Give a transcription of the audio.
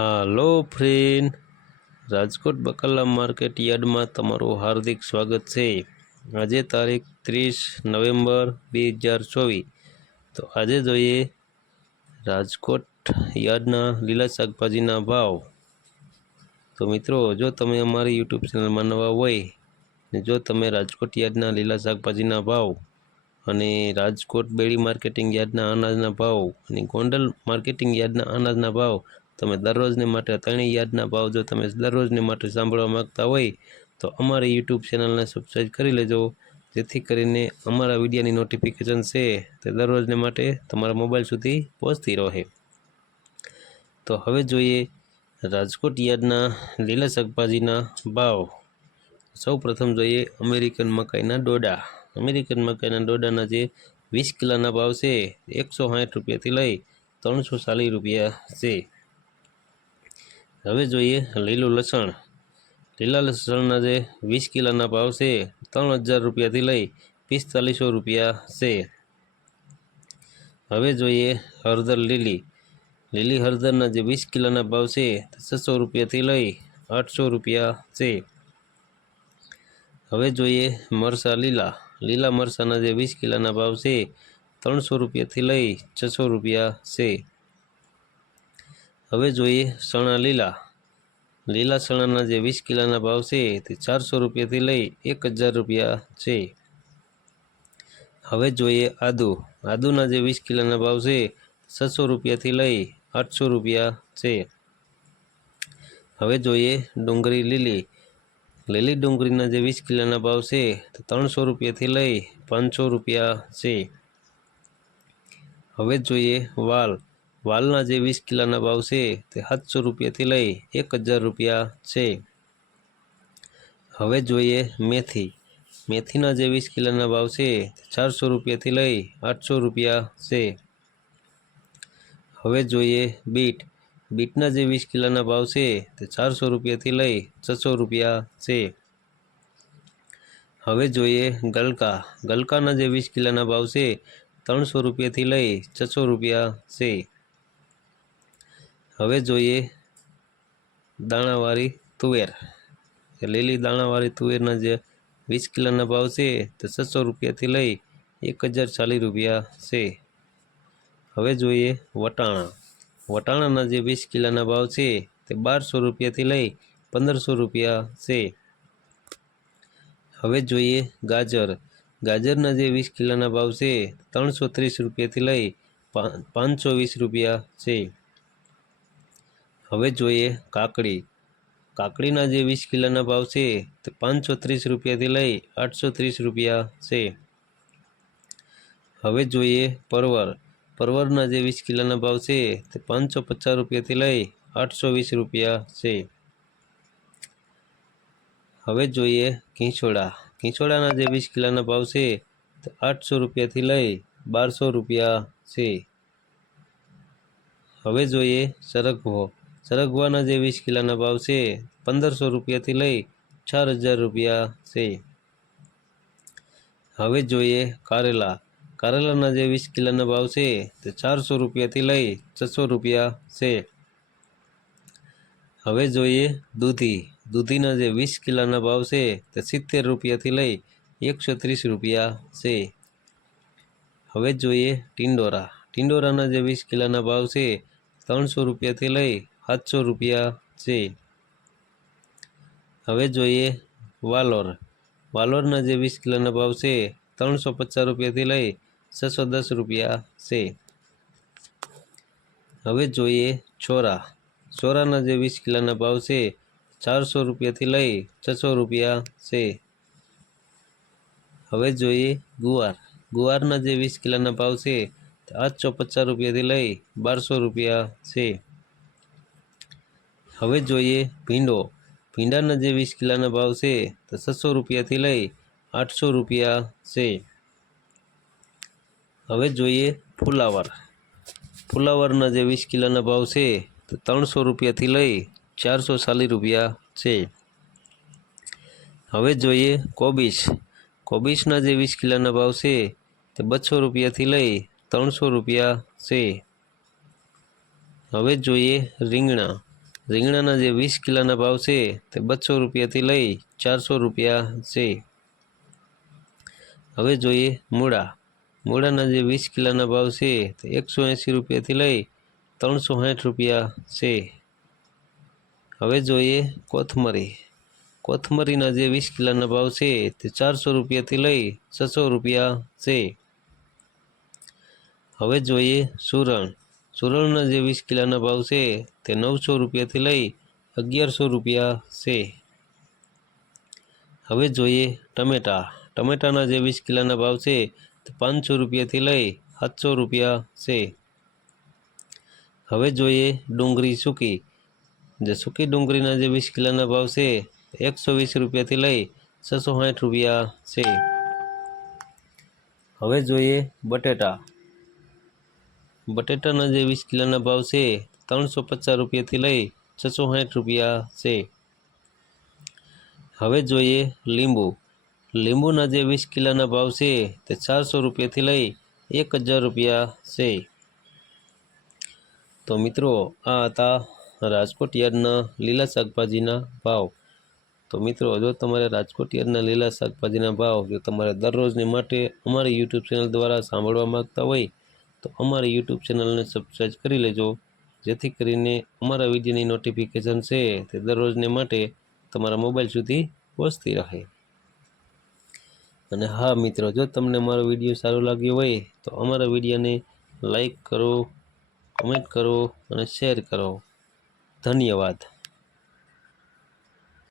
હાલો friend, Rajkot બકાલા market યાર્ડમાં તમારું હાર્દિક સ્વાગત છે। આજે તારીખ 30 નવેમ્બર 2024। તો આજે જોઈએ રાજકોટ યાર્ડના લીલા શાકભાજીના ભાવ। તો મિત્રો, જો તમે અમારી યુટ્યુબ ચેનલમાં નવા હોય ને જો તમે રાજકોટ યાર્ડના લીલા શાકભાજીના ભાવ અને રાજકોટ બેડી માર્કેટિંગ યાર્ડના અનાજના ભાવ અને ગોંડલ માર્કેટિંગ યાર્ડના અનાજના ભાવ તમે દરરોજને માટે ત્રણેય યાર્ડના ભાવ જો તમે દરરોજને માટે સાંભળવા માગતા હોય તો અમારી યુટ્યુબ ચેનલને સબસ્ક્રાઈબ કરી લેજો, જેથી કરીને અમારા વિડીયોની નોટિફિકેશન છે તે દરરોજને માટે તમારા મોબાઈલ સુધી પહોંચતી રહે। તો હવે જોઈએ રાજકોટ યાર્ડના લીલા શાકભાજીના ભાવ। સૌ પ્રથમ જોઈએ અમેરિકન મકાઈના ડોડા। અમેરિકન મકાઈના ડોડાના જે 20 કિલોના ભાવ છે 160 રૂપિયાથી લઈ 340 રૂપિયા છે। હવે જોઈએ લીલું લસણ। લીલા લસણના જે 20 કિલોના ભાવ છે 3000 રૂપિયાથી લઈ 4500 રૂપિયા છે। હવે જોઈએ હળદર લીલી। લીલી હળદરના જે 20 કિલોના ભાવ છે 600 રૂપિયાથી લઈ 800 રૂપિયા છે। હવે જોઈએ મરચાં લીલા। લીલા મરચાંના જે 20 કિલોના ભાવ છે 300 રૂપિયાથી લઈ 600 રૂપિયા છે। હવે જોઈએ ચણા લીલા। લીલા ચણાના જે 20 કિલોના ભાવ છે તે 400 રૂપિયાથી લઈ 1000 રૂપિયા છે। હવે જોઈએ આદુ। આદુના જે 20 કિલોના ભાવ છે 600 રૂપિયાથી લઈ 800 રૂપિયા છે। હવે જોઈએ ડુંગળી લીલી। લીલી ડુંગળીના જે 20 કિલોના ભાવ છે તે 300 રૂપિયાથી લઈ 500 રૂપિયા છે। હવે જોઈએ વાલ। વાલના જે 20 કિલોના ભાવ છે તે 700 રૂપિયાથી લઈ 1000 રૂપિયા છે। હવે જોઈએ મેથી। મેથીના જે 20 કિલોના ભાવ છે તે 400 રૂપિયાથી લઈ 800 રૂપિયા છે। હવે જોઈએ બીટ। બીટના જે 20 કિલોના ભાવ છે તે 400 રૂપિયાથી લઈ 600 રૂપિયા છે। હવે જોઈએ ગલકા। ગલકાના જે 20 કિલોના ભાવ છે 300 રૂપિયાથી લઈ 600 રૂપિયા છે। હવે જોઈએ દાણાવાળી તુવેર। લીલી દાણાવાળી તુવેરના જે 20 કિલોના ભાવ છે તે 600 રૂપિયાથી લઈ 1040 રૂપિયા છે। હવે જોઈએ વટાણા। વટાણાના જે 20 કિલોના ભાવ છે તે 1200 રૂપિયાથી લઈ 1500 રૂપિયા છે। હવે જોઈએ ગાજર। ગાજરના જે 20 કિલોના ભાવ છે 330 રૂપિયાથી લઈ 520 રૂપિયા છે। હવે જોઈએ કાકડી। કાકડીના જે 20 કિલોના ભાવ છે તે 530 રૂપિયાથી લઈ 830 રૂપિયા છે। હવે જોઈએ પરવર। પરવરના જે 20 કિલોના ભાવ છે તે 550 રૂપિયાથી લઈ 820 રૂપિયા છે। હવે જોઈએ ઘીંચોળા। ઘીંચોળાના જે 20 કિલોના ભાવ છે તે 800 રૂપિયાથી લઈ 1200 રૂપિયા છે। હવે જોઈએ સરગવો। સરગવાના જે 20 કિલોના ભાવ છે 1500 રૂપિયાથી લઈ 4000 રૂપિયા છે। હવે જોઈએ કારેલા। કારેલાના જે 20 કિલોના ભાવ છે તે 400 રૂપિયાથી લઈ 600 રૂપિયા છે। હવે જોઈએ દૂધી। દૂધીના જે 20 કિલોના ભાવ છે તે 70 રૂપિયાથી લઈ 130 રૂપિયા છે। હવે જોઈએ ટિંડોરા। ટિંડોરાના જે 20 કિલોના ભાવ છે 300 રૂપિયાથી લઈ 700 રૂપિયા છે। હવે જોઈએ વાલોર। વાલોરના જે 20 કિલોના ભાવ છે 350 રૂપિયાથી લઈ 610 રૂપિયા છે। હવે જોઈએ ચોરા। ચોરાના જે 20 કિલોના ભાવ છે 400 રૂપિયાથી લઈ 600 રૂપિયા છે। હવે જોઈએ ગુવાર। ગુવારના જે 20 કિલોના ભાવ છે 850 રૂપિયાથી લઈ 1200 રૂપિયા છે। હવે જોઈએ ભીંડો। ભીંડાના જે 20 કિલોના ભાવ છે તો 600 રૂપિયાથી લઈ 800 રૂપિયા છે। હવે જોઈએ ફુલાવર। ફુલાવરના જે 20 કિલોના ભાવ છે તો 300 રૂપિયાથી લઈ 440 રૂપિયા છે। હવે જોઈએ કોબીજ। કોબીજના જે 20 કિલોના ભાવ છે તે 200 રૂપિયાથી લઈ 300 રૂપિયા છે। હવે જોઈએ રીંગણા। રીંગણાના જે 20 કિલોના ભાવ છે તે 200 રૂપિયાથી લઈ 400 રૂપિયા છે. હવે જોઈએ મૂળા. મૂળાના જે 20 કિલોના ભાવ છે તે 180 રૂપિયાથી લઈ 360 રૂપિયા છે. હવે જોઈએ કોથમરી. કોથમરીના જે 20 કિલોના ભાવ છે તે 400 રૂપિયાથી લઈ 600 રૂપિયા છે. હવે જોઈએ સુરણ. સુરણના જે 20 કિલોના ભાવ છે તે 900 રૂપિયાથી લઈ 1100 રૂપિયા છે. હવે જોઈએ ટમેટા. ટમેટાના જે 20 કિલોના ભાવ છે તે 500 રૂપિયાથી લઈ 700 રૂપિયા છે. હવે જોઈએ ડુંગળી સૂકી. જે સૂકી ડુંગળીના જે 20 કિલોના ભાવ છે 120 રૂપિયાથી લઈ 660 રૂપિયા છે. હવે જોઈએ બટેટા. બટેટાના જે 20 કિલોના ભાવ છે 350 રૂપિયાથી લઈ 660 રૂપિયા છે. હવે જોઈએ લીંબુ. લીંબુના જે 20 કિલોના ભાવ છે તે 400 રૂપિયાથી લઈ 1000 રૂપિયા છે. તો મિત્રો આ હતા રાજકોટ યાર્ડના લીલા શાકભાજીના ભાવ. તો મિત્રો જો તમારે રાજકોટ યાર્ડના લીલા શાકભાજીના ભાવ જો તમારે દરરોજને માટે અમારી યુટ્યુબ ચેનલ દ્વારા સાંભળવા માગતા હોય તો અમારી યુટ્યુબ ચેનલને સબસ્ક્રાઈબ કરી લેજો, જેથી કરીને અમારા વિડીયોની નોટિફિકેશન છે તે દરરોજને માટે તમારા મોબાઈલ સુધી પહોંચતી રહે. અને હા મિત્રો, જો તમને મારો વિડીયો સારો લાગ્યો હોય તો અમારા વિડીયોને લાઈક કરો, કમેન્ટ કરો અને શેર કરો. ધન્યવાદ.